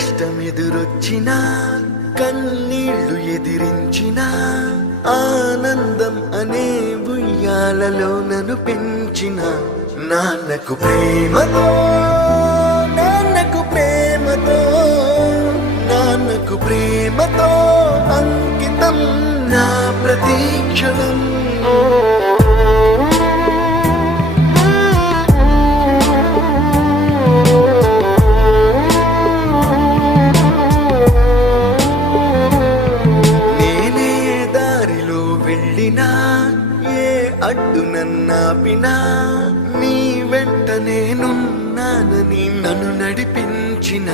కష్టమెదురొచ్చినా కన్నీళ్లు ఎదిరించిన ఆనందం అనే ఉయ్యాలలో నన్ను పెంచిన నాన్నకు ప్రేమతో నాన్నకు ప్రేమతో నాన్నకు ప్రేమతో అంకితం నా ప్రతీక్షణం. ఏ అడ్డు నన్నాపినా నీ వెంట నేనున్నానని నన్ను నడిపించిన